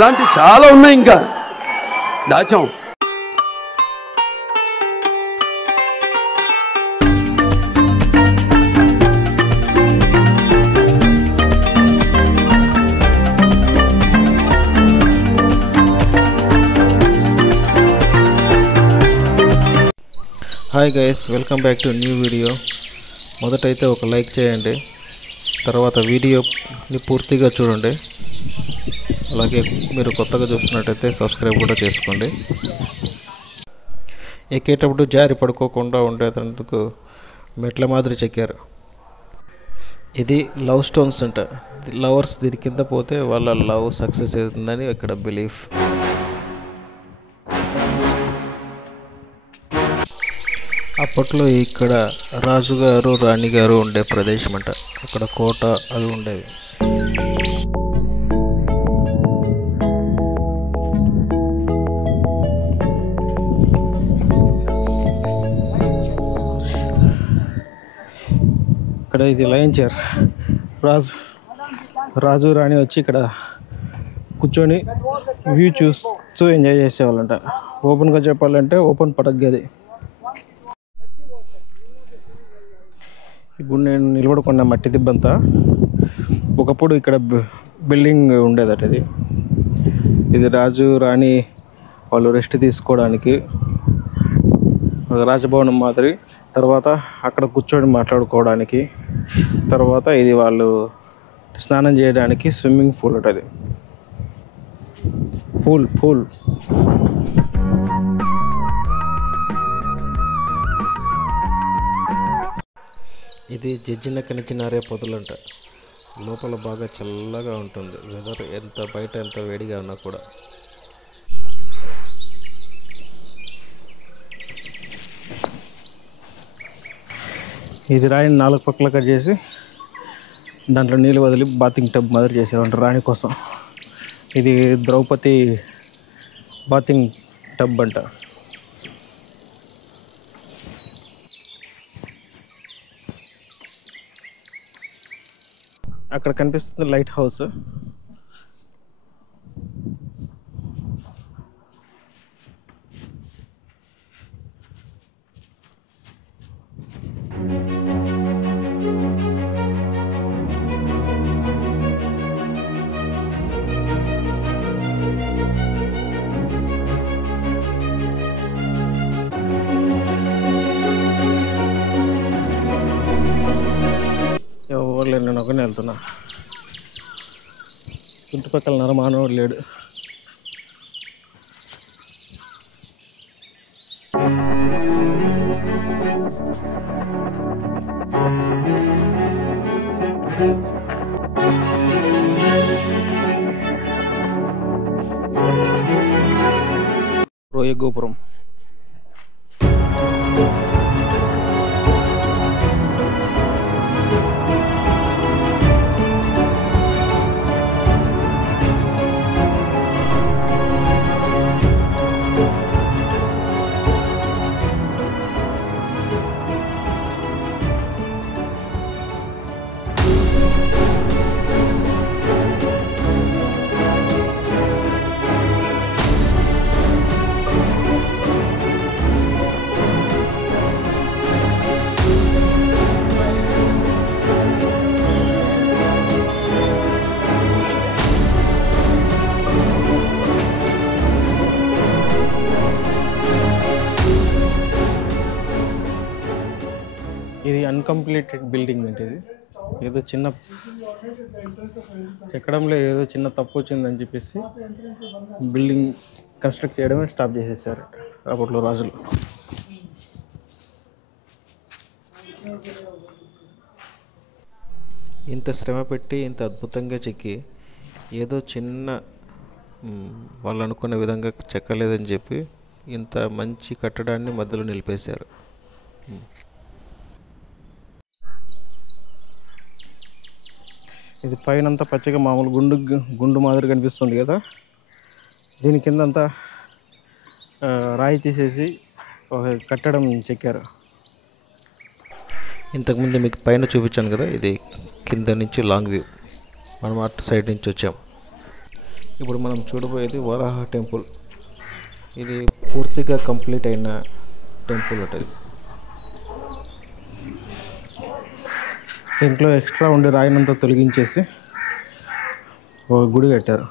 ఇలాంటి చాలా ఉన్నాయి, ఇంకా దాచాం. Hi guys, welcome back to new video. మొదటైతే ఒక లైక్ చేయండి, తర్వాత వీడియోని పూర్తిగా చూడండి. అలాగే మీరు కొత్తగా చూస్తున్నట్టయితే సబ్స్క్రైబ్ కూడా చేసుకోండి. ఎక్కేటప్పుడు జారి పడుకోకుండా ఉండేందుకు మెట్ల మాదిరి చెక్కారు. ఇది లవ్ స్టోన్స్ అంట. లవర్స్ దీని కింద పోతే వాళ్ళ లవ్ సక్సెస్ అవుతుందని ఇక్కడ బిలీఫ్. అప్పట్లో ఇక్కడ రాజుగారు రాణిగారు ఉండే ప్రదేశం అంట. అక్కడ కోట అవి ఉండేవి. ఇక్కడ ఇది లయన్ చైర్. రాజు రాణి వచ్చి ఇక్కడ కూర్చొని వ్యూ చూస్తూ ఎంజాయ్ చేసేవాళ్ళంట. ఓపెన్గా చెప్పాలంటే ఓపెన్ పడక గది. ఇప్పుడు నేను నిలబడుకున్న మట్టి దిబ్బంతా ఒకప్పుడు ఇక్కడ బిల్డింగ్ ఉండేదట. ఇది రాజు రాణి వాళ్ళు రెస్ట్ తీసుకోవడానికి రాజభవనం మాదిరి. తర్వాత అక్కడ కూర్చొని మాట్లాడుకోవడానికి, తర్వాత ఇది వాళ్ళు స్నానం చేయడానికి స్విమ్మింగ్ పూల్ అట. అది పూల్ ఇది జడ్జిన కనిచినారే పొదలంట. లోపల బాగా చల్లగా ఉంటుంది. వెదర్ బయట ఎంత వేడిగా ఉన్నా కూడా. ఇది రాయిని 4 పక్కల కట్ చేసి దాంట్లో నీళ్ళు వదిలి బాతింగ్ టబ్ మాదిరి చేసేవాళ్ళు రాణి కోసం. ఇది ద్రౌపది బాతింగ్ టబ్ అంట. అక్కడ కనిపిస్తుంది లైట్ హౌస్. ఎవరు లేరు, నేను ఒకనే వెళ్తున్నా. చుట్టుపక్కల నరమానవుడు లేడు. రోయ గోపురం. ఇది అన్కంప్లీటెడ్ బిల్డింగ్ అంటే. ఇది ఏదో చిన్న చెక్కడంలో ఏదో చిన్న తప్పు వచ్చిందని చెప్పేసి బిల్డింగ్ కన్స్ట్రక్ట్ చేయడమే స్టాప్ చేసేసారు అప్పట్లో రాజులు. ఇంత శ్రమ పెట్టి ఇంత అద్భుతంగా చెక్కి ఏదో చిన్న వాళ్ళు అనుకున్న విధంగా చెక్కలేదని చెప్పి ఇంత మంచి కట్టడాన్ని మధ్యలో నిలిపేశారు. ఇది పైనంతా పచ్చగా మామూలు గుండు మాదిరి కనిపిస్తుంది కదా. దీని కిందంతా రాయి తీసేసి ఒక కట్టడం చెక్కారు. ఇంతకుముందు మీకు పైన చూపించాను కదా, ఇది కింద నుంచి లాంగ్ వ్యూ. మనం అటు సైడ్ నుంచి వచ్చాం. ఇప్పుడు మనం చూడబోయేది వరాహ టెంపుల్. ఇది పూర్తిగా కంప్లీట్ అయిన టెంపుల్ అట. దీంట్లో ఎక్స్ట్రా ఉండే రాయినంతా తొలగించేసి ఒక గుడి కట్టారు.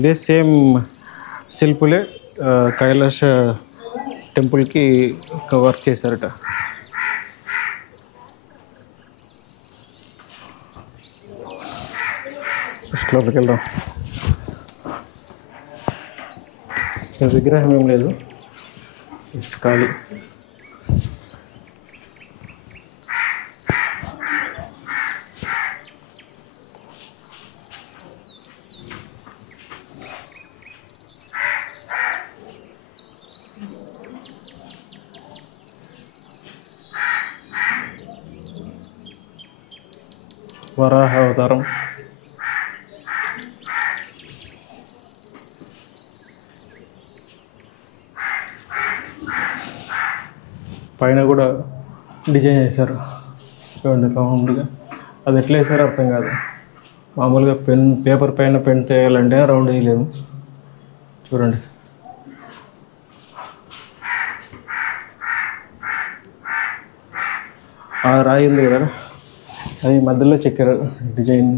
ఇదే సేమ్ శిల్పులే కైలాస టెంపుల్కి వర్క్ చేశారట. లోపలికి వెళ్దాం. విగ్రహం ఏం లేదు, ఖాళీ. వరాహ అవతారం. పైన కూడా డిజైన్ చేశారు చూడండి, రౌండ్గా. అది ఎట్లా వేసారో అర్థం కాదు. మామూలుగా పేపర్ పైన పెన్ చేయాలంటే రౌండ్ వేయలేదు. చూడండి, ఆ రాయి ఉంది కదా, అది మధ్యలో చెక్కారు డిజైన్.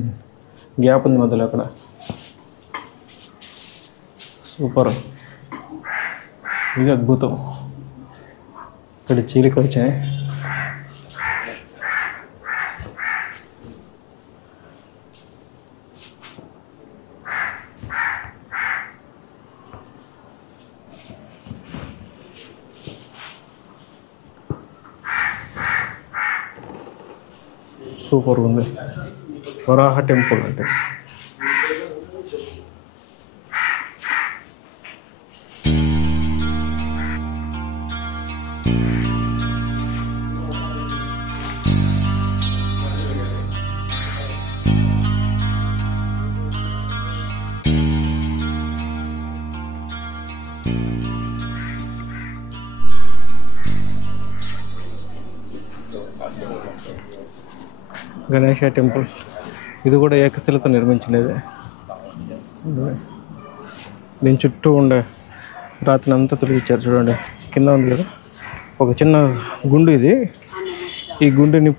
గ్యాప్ ఉంది మధ్యలో, అక్కడ సూపర్. ఇది అద్భుతం. ఇక్కడ చీలికలు వచ్చాయి. సూపర్ ఉంది వరాహ టెంపుల్ అంటే. గణేష టెంపుల్. ఇది కూడా ఏకశిలతో నిర్మించినదే. దీని చుట్టూ ఉండే రాతిని అంతా తొలగించారు. చూడండి, కింద ఉంది కదా ఒక చిన్న గుండు. ఇది ఈ గుండుని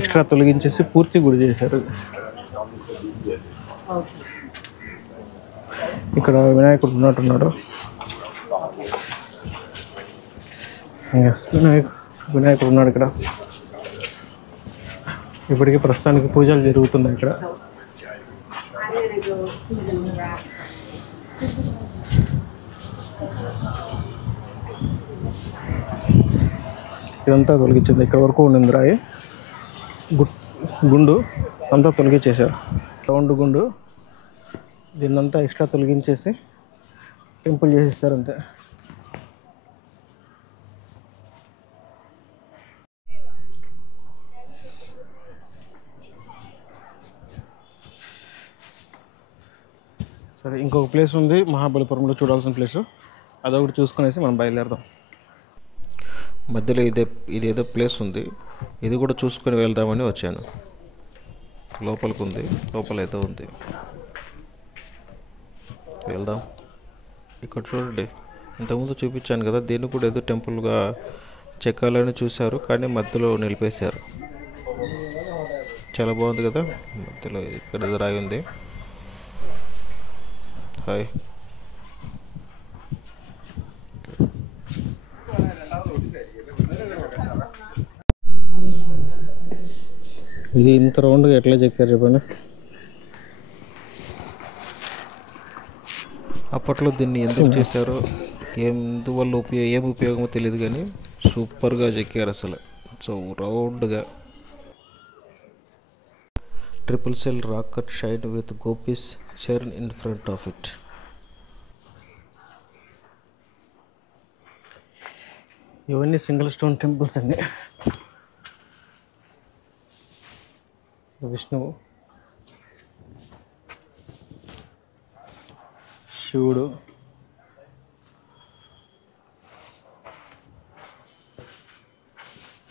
ఎక్స్ట్రా తొలగించేసి పూర్తి గుడి చేశారు. ఇక్కడ వినాయకుడు ఉన్నట్టున్నాడు. వినాయకుడు ఉన్నాడు ఇక్కడ. ఇప్పటికీ ప్రస్తుతానికి పూజలు జరుగుతున్నాయి ఇక్కడ. ఇదంతా తొలగించింది. ఇక్కడ వరకు ఉండింది రాయి, గుండు అంతా తొలగించేశారు. రౌండ్ గుండు, దీన్నంతా ఎక్స్ట్రా తొలగించేసి టెంపుల్ చేసేస్తారు అంతే. సరే, ఇంకొక ప్లేస్ ఉంది మహాబలిపురంలో చూడాల్సిన ప్లేసు. అదొకటి చూసుకునేసి మనం బయలుదేరదాం. మధ్యలో ఇదేదో ప్లేస్ ఉంది, ఇది కూడా చూసుకొని వెళ్దామని వచ్చాను. లోపలికి ఉంది, లోపల ఏదో ఉంది, వెళ్దాం. ఇక్కడ చూడండి, ఇంతకుముందు చూపించాను కదా, దీన్ని కూడా ఏదో టెంపుల్గా చెక్కాలని చూశారు, కానీ మధ్యలో నిలిపేశారు. చాలా బాగుంది కదా. మధ్యలో ఇక్కడ ఏదో రాయి ఉంది. హాయ్, ఇది ఇంత రౌండ్గా ఎట్లా చెక్కారు చెప్పండి. అప్పట్లో దీన్ని ఎందుకు చేశారో, ఎందువల్ల ఏం ఉపయోగమో తెలియదు, కానీ సూపర్గా చెక్కారు అసలు. సో రౌండ్గా triple cell rock cut shrine with gopis chain in front of it. ఇవన్నీ సింగిల్ స్టోన్ టెంపుల్స్ అండి. విష్ణువు, శివుడు,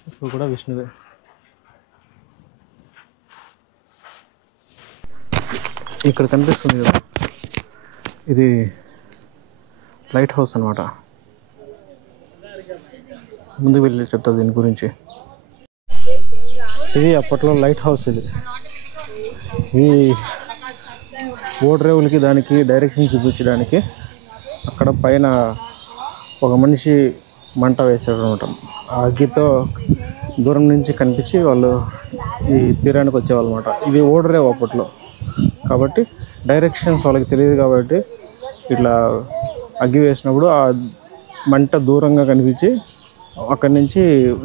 ఇప్పుడు కూడా విష్ణువే. ఇక్కడ కనిపిస్తుంది కదా ఇది లైట్ హౌస్ అనమాట. ముందుకు వెళ్ళి చెప్తా దీని గురించి. ఇది అప్పట్లో లైట్ హౌస్. ఇది ఓడరేవులకి దానికి డైరెక్షన్ చూపించడానికి అక్కడ పైన ఒక మనిషి మంట వేసాడు అనమాట. ఆ అగ్గితో దూరం నుంచి కనిపించి వాళ్ళు ఈ తీరానికి వచ్చేవాళ్ళు అనమాట. ఇది ఓడరేవు అప్పట్లో కాబట్టి డైరెక్షన్స్ వాళ్ళకి తెలియదు కాబట్టి ఇట్లా అగ్గి వేసినప్పుడు ఆ మంట దూరంగా కనిపించి అక్కడి నుంచి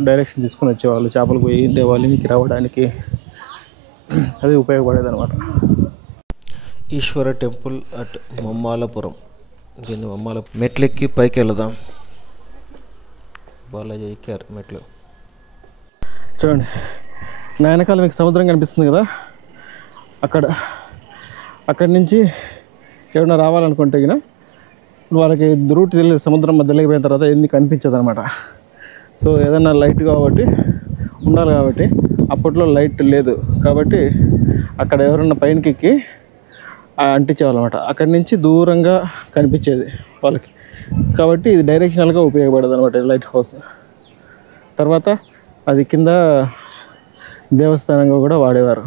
డైరెక్షన్ తీసుకుని వచ్చేవాళ్ళు. చేపలు పోయి దేవాలయానికి రావడానికి అది ఉపయోగపడేది అనమాట. ఈశ్వర టెంపుల్ అట్ మమ్మాలపురం. దీన్ని మెట్లెక్కి పైకి వెళదాం. బాలాజీ ఎక్కారు మెట్లు. చూడండి, నా వెనకాల మీకు సముద్రం కనిపిస్తుంది కదా, అక్కడి నుంచి ఏమైనా రావాలనుకుంటే గిన వాళ్ళకి రూట్ తెలియదు. సముద్రం మధ్యలోకి పోయిన తర్వాత ఏది కనిపించదు అనమాట. సో ఏదైనా లైట్ కాబట్టి ఉండాలి కాబట్టి అప్పట్లో లైట్ లేదు కాబట్టి అక్కడ ఎవరన్నా పైనకి ఎక్కి అంటించేవాళ్ళమాట. అక్కడి నుంచి దూరంగా కనిపించేది వాళ్ళకి కాబట్టి ఇది డైరెక్షనల్గా ఉపయోగపడేది అనమాట లైట్ హౌస్. తర్వాత అది కింద దేవస్థానంగా కూడా వాడేవారు.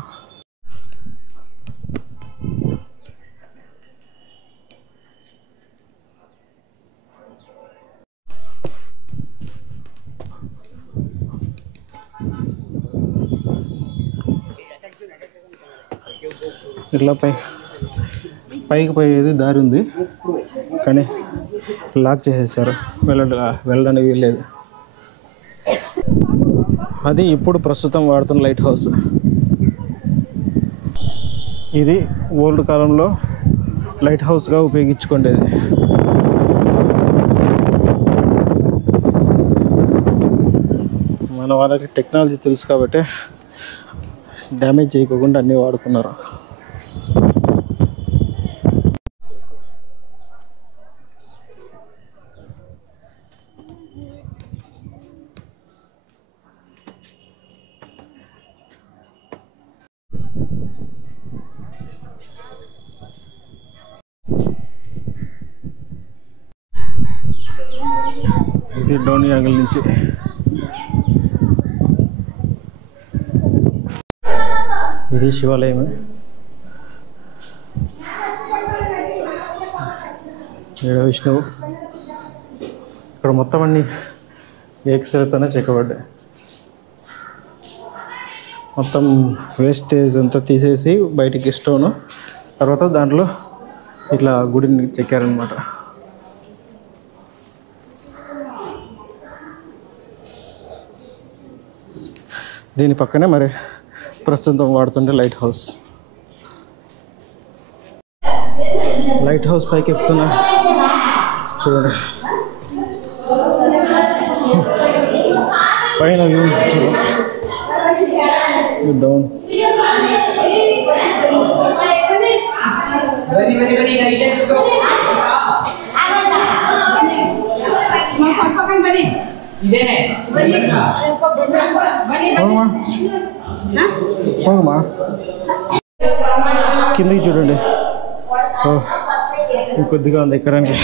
ఇట్లా పైకి పోయేది దారి ఉంది కానీ లాక్ చేసేసారు, వెళ్ళడానికి వీల్లేదు. అది ఇప్పుడు ప్రస్తుతం వాడుతున్న లైట్ హౌస్. ఇది ఓల్డ్ కాలంలో లైట్ హౌస్గా ఉపయోగించుకునేది. మన వాళ్ళకి టెక్నాలజీ తెలుసు కాబట్టి డ్యామేజ్ చేయకుండా అన్నీ వాడుకున్నారు. ఇది డోని యాంగిల్ నుంచి ఇది శివాలయం. విష్ణువు ఇక్కడ మొత్తం అన్ని ఏకశిలతోనే చెక్కబడ్డాయి. మొత్తం వేస్టేజ్ అంతా తీసేసి బయటికి స్టోను తర్వాత దాంట్లో ఇట్లా గుడిని చెక్కారనమాట. దీని పక్కనే మరి ప్రస్తుతం వాడుతుంటే లైట్ హౌస్. లైట్ హౌస్ పైకి ఎక్కుతున్నా చూడండి, పైన వ్యూ చూడండి. డౌన్ కిందికి చూడండి. ఇంకొద్దిగా ఉంది ఎక్కడానికి.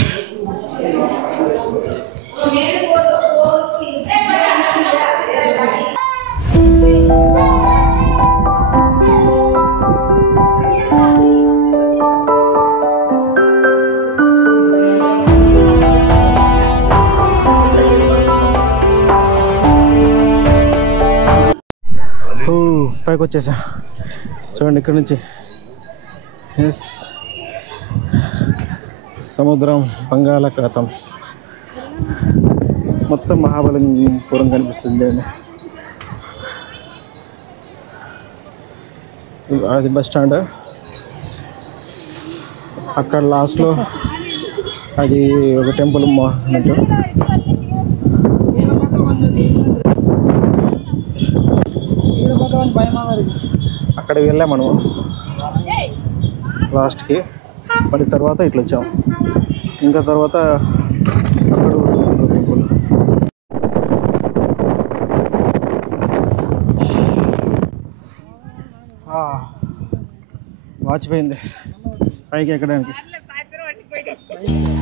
పైకి వచ్చేసా చూడండి. ఇక్కడ నుంచి ఎస్ సముద్రం, బంగాళాఖాతం మొత్తం మహాబలిపురం కనిపిస్తుంది అండి. అది బస్ స్టాండ్. అక్కడ లాస్ట్లో అది ఒక టెంపుల్ అన్నట్టు. అక్కడికి వెళ్ళాం మనము లాస్ట్కి. మళ్ళీ తర్వాత ఇట్లా వచ్చాం. ఇంకా తర్వాత అక్కడ టెంపుల్. వాచిపోయింది పైకి ఎక్కడానికి. రైట్